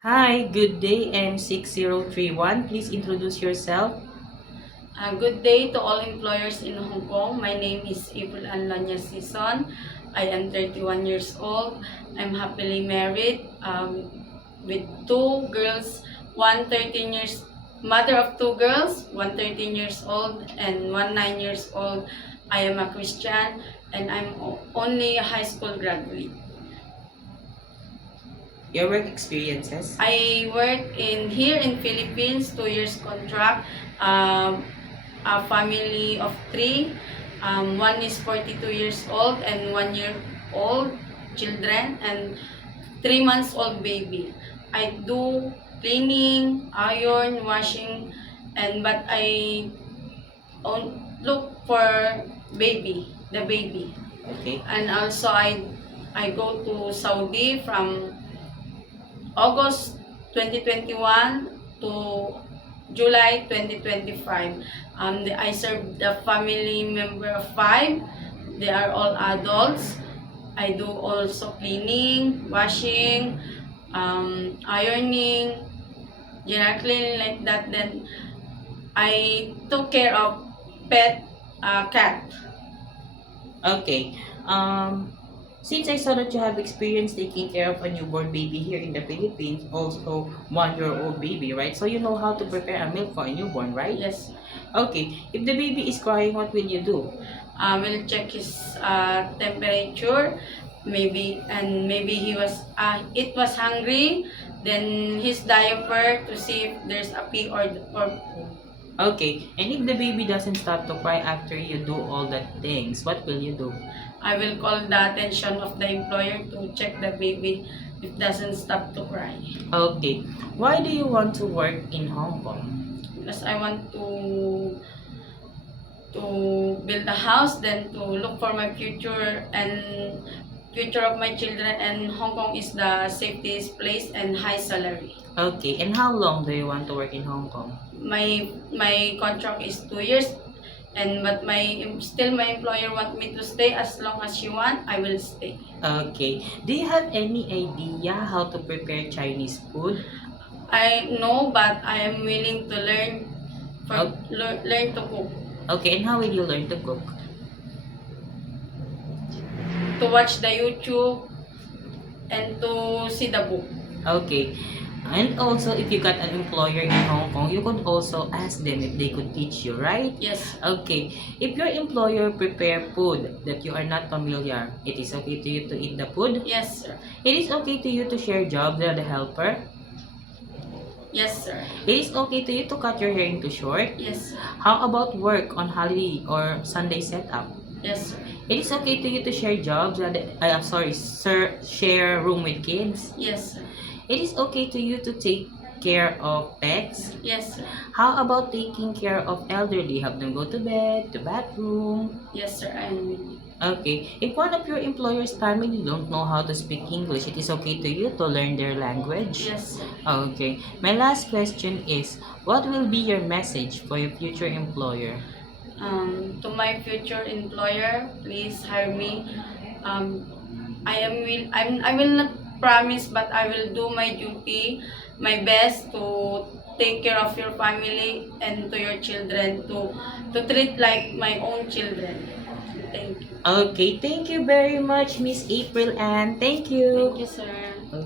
Hi, good day M6031. Please introduce yourself. Good day to all employers in Hong Kong. My name is April Anlanya Sison. I am 31 years old. I'm happily married with two girls, one 13 years, mother of two girls, one 13 years old and one 9 years old. I am a Christian and I'm only a high school graduate. Your work experiences. I work here in Philippines, 2 years contract. A family of three. One is 42 years old and 1 year old children and 3 months old baby. I do cleaning, iron, washing, but I look for the baby. Okay. And also I go to Saudi from August 2021 to July 2025. I serve the family member of 5. They are all adults. I do also cleaning, washing, ironing, general cleaning like that. Then I took care of pet cat. Okay. Since I saw that you have experience taking care of a newborn baby here in the Philippines, also 1-year-old baby, right? So you know how to prepare a milk for a newborn, right? Yes. Okay. If the baby is crying, what will you do? We'll check his temperature, maybe it was hungry. Then his diaper to see if there's a pee or Okay. And if the baby doesn't stop to cry after you do all that things, what will you do? I will call the attention of the employer to check the baby if doesn't stop to cry. Okay. Why do you want to work in Hong Kong? Because I want to build a house, then to look for my future and future of my children, and Hong Kong is the safest place and high salary. Okay. And how long do you want to work in Hong Kong? My contract is 2 years, but my employer want me to stay as long as she want. I will stay. Okay. Do you have any idea how to prepare Chinese food? I know, but I am willing to learn Oh. learn to cook. Okay, and how will you learn to cook? To watch the YouTube and to see the book. Okay. And also, if you got an employer in Hong Kong, you could also ask them if they could teach you, right? Yes. Okay. If your employer prepare food that you are not familiar, it is okay to you to eat the food? Yes, sir. It is okay to you to share jobs with the helper? Yes, sir. It is okay to you to cut your hair into short? Yes, sir. How about work on holiday or Sunday setup? Yes, sir. It is okay to you to share jobs with share room with kids? Yes, sir. It is okay to you to take care of pets? Yes, sir. How about taking care of elderly? Have them go to bed, to bathroom? Yes, sir. I am willing. Okay. If one of your employer's family don't know how to speak English, it is okay to you to learn their language? Yes, sir. Okay. My last question is, what will be your message for your future employer? To my future employer, please hire me. I will not promise, but I will do my duty, my best to take care of your family and to your children, to treat like my own children. Thank you. Okay, thank you very much, Miss April Ann. Thank you. Thank you, sir. Okay.